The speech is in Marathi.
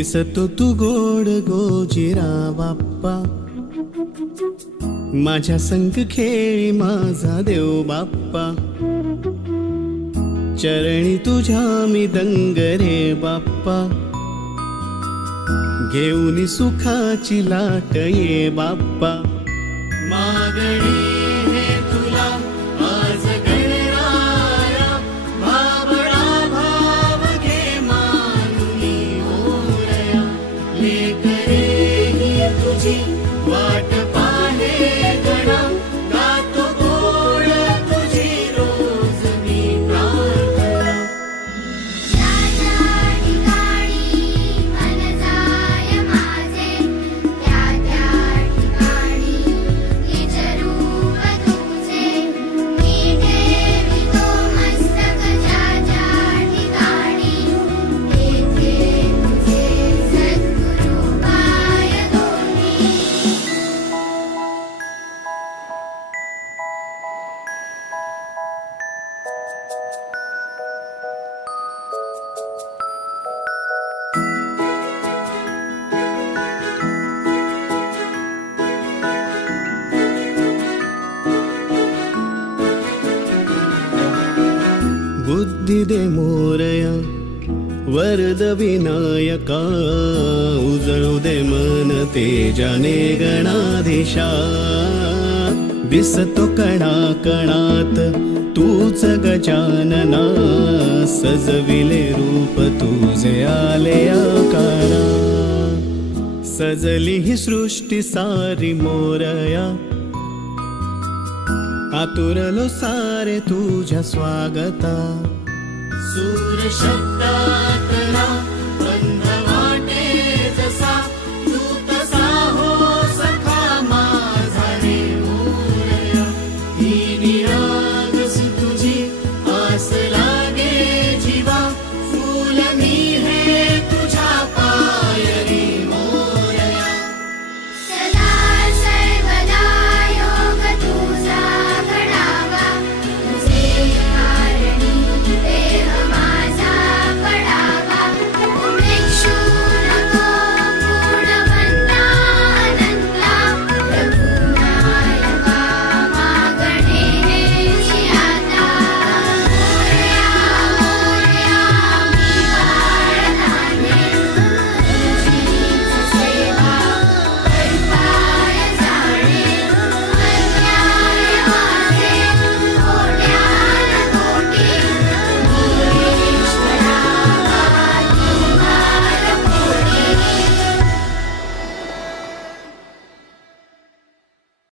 दिसतो तू गोड गोजिरा बाप्पा, माझ्या संग खेळी माझा देव बाप्पा, चरणी तुझ्या मी दंग रे बाप्पा, घेऊन सुखाची लाट ये बाप्पा, मागणी हे तुला आज गणराया, भावळा भाव घे मानुनी मोरया, लेकरे ही तुझी वाट पाहे गणा, गातो गोड तुझी रोज मी प्रार्थना. ज्या ज्या ठिकाणी मन जाय माझे, त्या त्या ठिकाणी निज रूप तुझे, मी ठेवितो मस्तक ज्या ज्या ठिकाणी, तेथे तुझे सद्गुरु पाय दोन्ही. बुद्धी दे मोरया वरद विनायका, उजळू दे मन तेजाने गणाधीशा, दिसतो कणा कणात तूच गजानना, सजविले रूप तुझे आले आकारा, सजली ही सृष्टी सारी मोरया, आतुरलो सारे तुझ्या स्वागता. सूर शब्दात ना